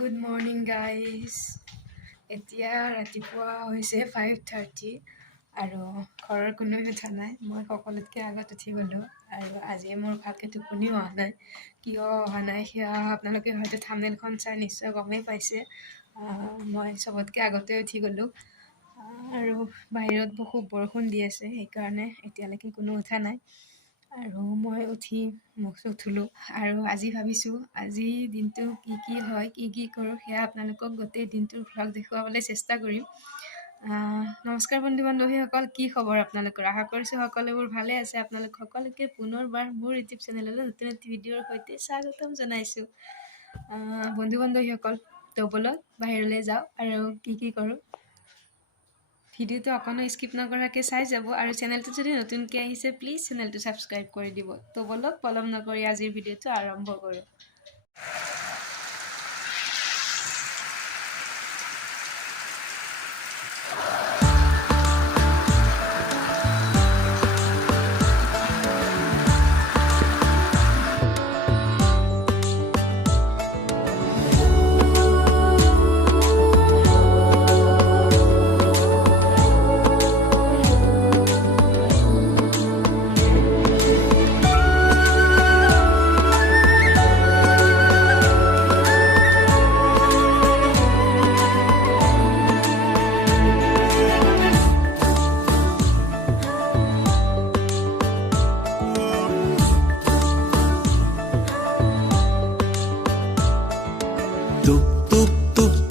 Good morning guys. এতিয়া ৰাতিপুৱা হৈছে 5:30 আৰু ঘৰৰ কোনোৱে উঠা নাই। মই সকলোতকৈ আগত উঠি গ'লোঁ আৰু আজি মোৰ ভালকৈ টোপনিও অহা নাই। কিয় অহা নাই সেয়া আপোনালোকে হয়তো থাম্বনেইলখন চাই নিশ্চয় গমেই পাইছে। মই চবতকৈ আগতে উঠি গ'লোঁ আৰু বাহিৰত খুব বৰষুণ দি আছে, সেইকাৰণে এতিয়ালৈকে কোনো উঠা নাই। আৰু মই উঠি মুখ চুখ ধুলোঁ আৰু আজি ভাবিছোঁ আজি দিনটো কি হয় কি কৰোঁ সেয়া আপোনালোকক গোটেই দিনটোৰ ভ্লগ দেখুৱাবলৈ চেষ্টা কৰিম। নমস্কাৰ বন্ধু বান্ধৱীসকল, কি খবৰ আপোনালোকৰ? আশা কৰিছোঁ সকলোবোৰ ভালে আছে। আপোনালোক সকলোকে পুনৰবাৰ মোৰ ইউটিউব চেনেললৈ নতুন এটি ভিডিঅ'ৰ সৈতে স্বাগতম জনাইছোঁ। বন্ধু বান্ধৱীসকল, ব'লক বাহিৰলৈ যাওঁ আৰু কি কৰোঁ ভিডিঅ'টো অকণো স্কিপ নকৰাকৈ চাই যাব আৰু চেনেলটো যদি নতুনকৈ আহিছে প্লিজ চেনেলটো ছাবস্ক্ৰাইব কৰি দিব। ব'লক পলম নকৰি আজিৰ ভিডিঅ'টো আৰম্ভ কৰোঁ।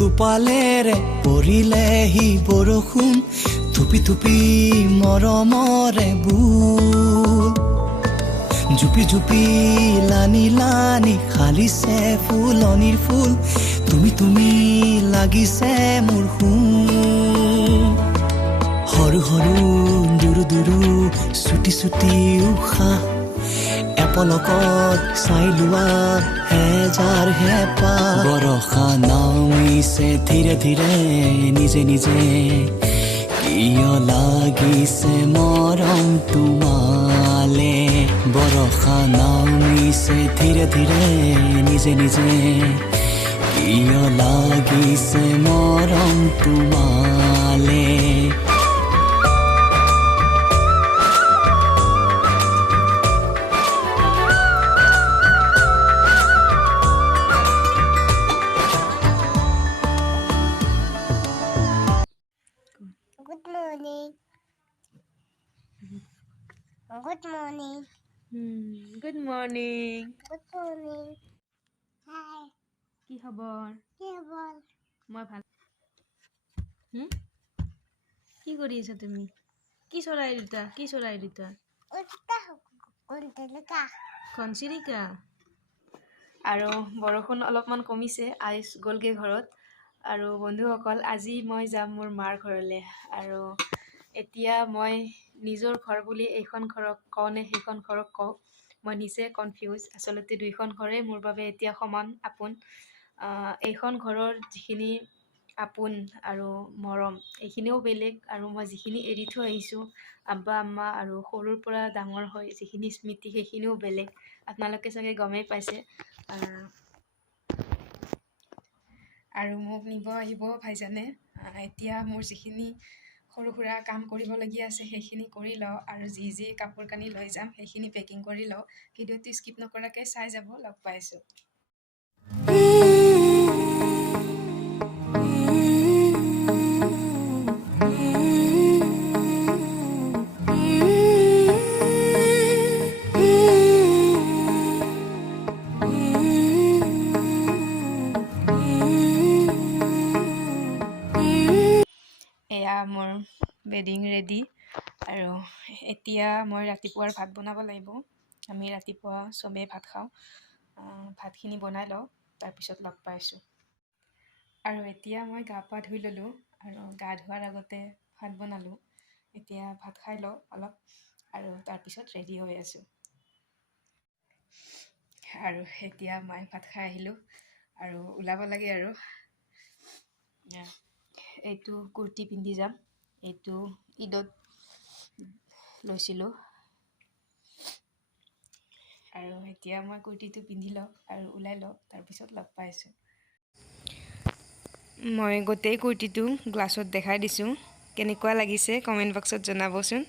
টোপালেৰে পৰিলেহি বৰষুণ, থুপি থুপি মৰমৰে বুল, জুপি জুপি লানি লানি খালিছে ফুলনিৰ ফুল, তুমি লাগিছে মোৰ সোণ। সৰু সৰু দুৰু দুৰু চুটি চুটি উশাহ, এপলকত চাই লোৱা হেজাৰ হেঁপাহ। বৰষা নামিছে ধীৰে ধীৰে নিজে নিজে, কিয় লাগিছে মৰম তোমালে। বৰষা নামিছে ধীৰে ধীৰে নিজে নিজে, কিয় লাগিছে মৰম তোমালে। Good morning. Good morning. Good morning. Good morning. Hi. কি খবৰ? কি খবৰ? মই ভাল। কি কৰি আছা তুমি? কি চৰাই দুটা? উল্টা কোনটা? ঘনচিৰিকা। আৰু বৰষুণ অলপমান কমিছে, আইচ গ'লগৈ ঘৰত। আৰু বন্ধুসকল, আজি মই যাম মোৰ মাৰ ঘৰলৈ। আৰু এতিয়া মই নিজৰ ঘৰ বুলি এইখন ঘৰক কওঁ নে সেইখন ঘৰক কওঁ, মই নিজে কনফিউজ। আচলতে দুইখন ঘৰেই মোৰ বাবে এতিয়া সমান আপোন। এইখন ঘৰৰ যিখিনি আপোন আৰু মৰম এইখিনিও বেলেগ, আৰু মই যিখিনি এৰি থৈ আহিছোঁ আব্বা আম্মা আৰু সৰুৰ পৰা ডাঙৰ হৈ যিখিনি স্মৃতি সেইখিনিও বেলেগ। আপোনালোকে চাগে গমেই পাইছে। আৰু মোক নিব আহিব ভাইজানে। এতিয়া মোৰ যিখিনি সৰু সুৰা কাম কৰিবলগীয়া আছে সেইখিনি কৰি লওঁ, আৰু যি কাপোৰ কানি লৈ যাম সেইখিনি পেকিং কৰি লওঁ। ভিডিঅ'টো স্কিপ নকৰাকৈ চাই যাব। লগ পাইছোঁ। এয়া মোৰ বেডিং ৰেডি, আৰু এতিয়া মই ৰাতিপুৱাৰ ভাত বনাব লাগিব। আমি ৰাতিপুৱা চবেই ভাত খাওঁ। ভাতখিনি বনাই লওঁ, তাৰপিছত লগ পাইছোঁ। আৰু এতিয়া মই গা পা ধুই ল'লোঁ, আৰু গা ধোৱাৰ আগতে ভাত বনালোঁ। এতিয়া ভাত খাই লওঁ অলপ, আৰু তাৰপিছত ৰেডি হৈ আছোঁ। আৰু এতিয়া মই ভাত খাই আহিলোঁ আৰু ওলাব লাগে। আৰু এইটো কুৰ্তি পিন্ধি যাম, এইটো ঈদত লৈছিলোঁ। আৰু এতিয়া মই কুৰ্তিটো পিন্ধি লওঁ আৰু ওলাই লওঁ, তাৰপিছত লগ পাইছোঁ। মই গোটেই কুৰ্তিটো গ্লাছত দেখাই দিছোঁ কেনেকুৱা লাগিছে কমেণ্ট বক্সত জনাবচোন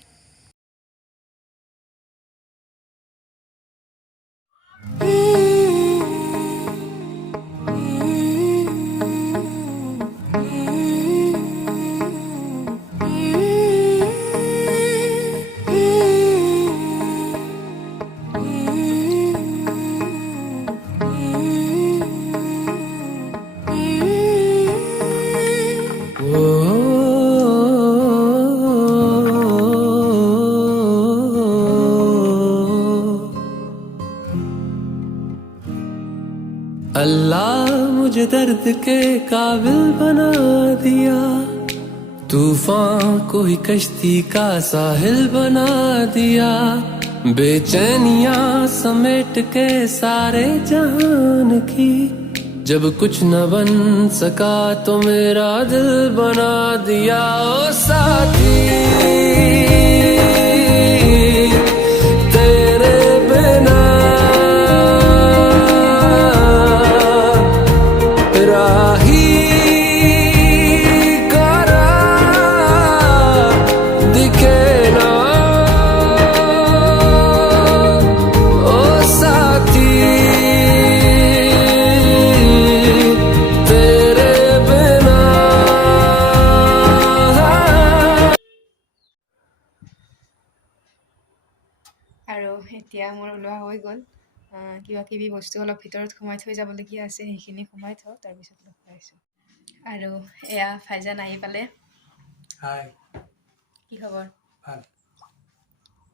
अल्लाह मुझे दर्द के काबिल बना दिया तूफान को ही कश्ती का साहिल बना दिया बेचैनियां समेट के सारे जहान की जब कुछ न बन सका तो मेरा दिल बना दिया ओ साथी तेरे बिना राही करा दिखे ना ओ साथी तेरे बिना আৰু এতিয়া মোৰ ওলোৱা হৈ গ'ল কিবা কিবি বস্তু অলপ ভিতৰত সোমাই থৈ যাবলগীয়া আছে সেইখিনি সোমাই থওঁ তাৰপিছত লগ পাইছোঁ আৰু এয়া ফাইজান আহি পালে হাই কি খবৰ ভাল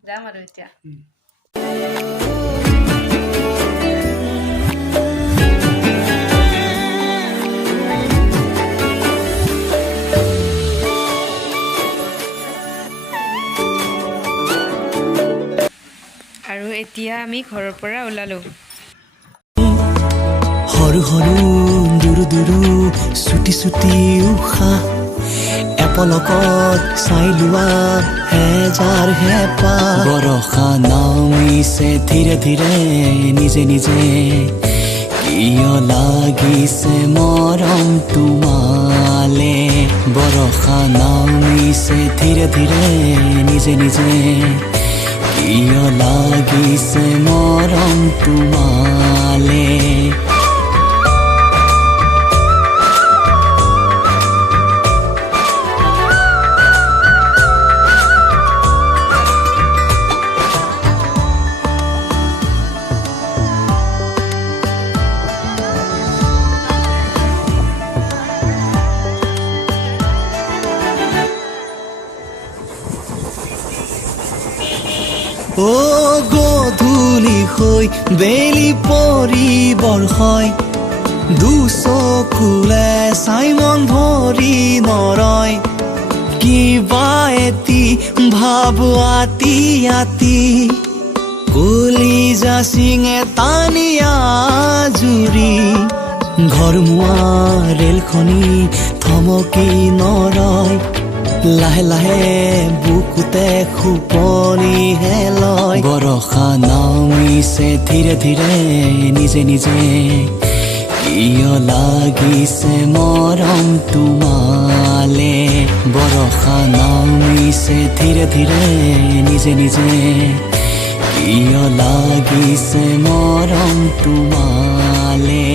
যাম আৰু এতিয়া আৰু এতিয়া আমি ঘৰৰ পৰা ওলালোঁ সৰু সৰু দুৰু দুৰু চুটি চুটি উশাহ এপলকত চাই লোৱা হেজাৰ হেঁপাহ বৰষা নামিছে ধীৰে ধীৰে নিজে নিজে কিয় লাগিছে মৰম তোমালে বৰষা নামিছে ধীৰে ধীৰে নিজে নিজে কিয় লাগিছে মৰম তোমালে ও গধূলি হৈ বেলি পৰিবৰ হয় দুচকুলে চাই মন ভৰি নৰয় কিবা এটি ভাব আতি আতি কলিজা চিঙে টানিয়া জুৰি ঘৰমুৱা ৰেলখনি থমকি নৰয় লাহে লাহে বুকুতে খুপনিহে লয় বৰষা নামিছে ধীৰে ধীৰে নিজে নিজে কিয় লাগিছে মৰম তোমালে বৰষা নামিছে ধীৰে ধীৰে নিজে নিজে কিয় লাগিছে মৰম তোমালে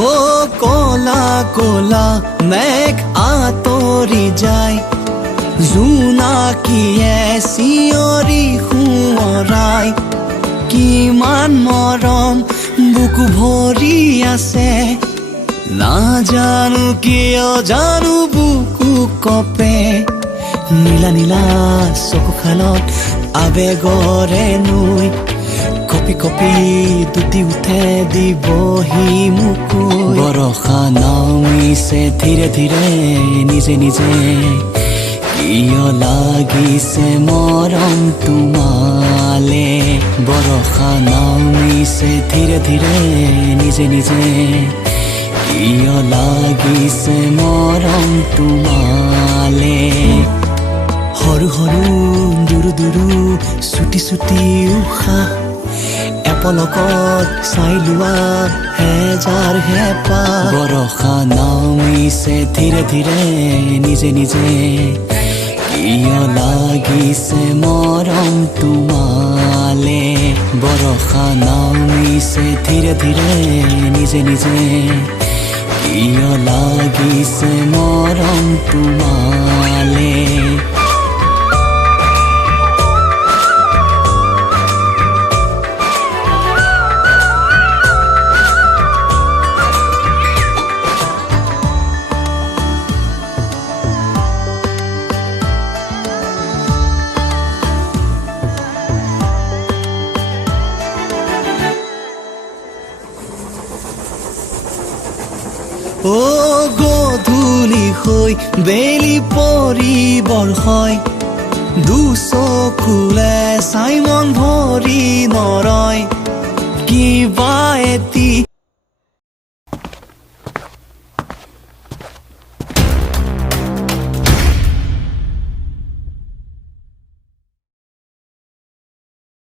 ও কলা কলা মেঘ আঁতৰি যায় জোনাকীয়ে চিঞৰি সোঁৱৰাই কিমান মৰম বুকু ভৰি আছে নাজানো কিয় জানো বুকু কপে নীলা নীলা চকু খালত আবেগৰে নৈ কপি কপি দুটি উঠে দিবহি মুকুল বৰষা নামিছে ধীৰে ধীৰে নিজে নিজে কিয় লাগিছে মৰম তোমালে বৰষা নামিছে ধীৰে ধীৰে নিজে নিজে কিয় লাগিছে মৰম তোমালে সৰু সৰু দুৰু দুৰু চুটি চুটি উশাহ এপলকত চাই লোৱা হেজাৰ হেঁপাহ বৰষা নামিছে ধীৰে ধীৰে নিজে নিজে কিয় লাগিছে মৰম তোমালে বৰষা নামিছে ধীৰে ধীৰে নিজে নিজে কিয় লাগিছে মৰম তোমালে গধূলি হৈ বেলি পৰিবৰ হয় দুচকুলে চাই মন ভৰি নৰয় কিবা এটি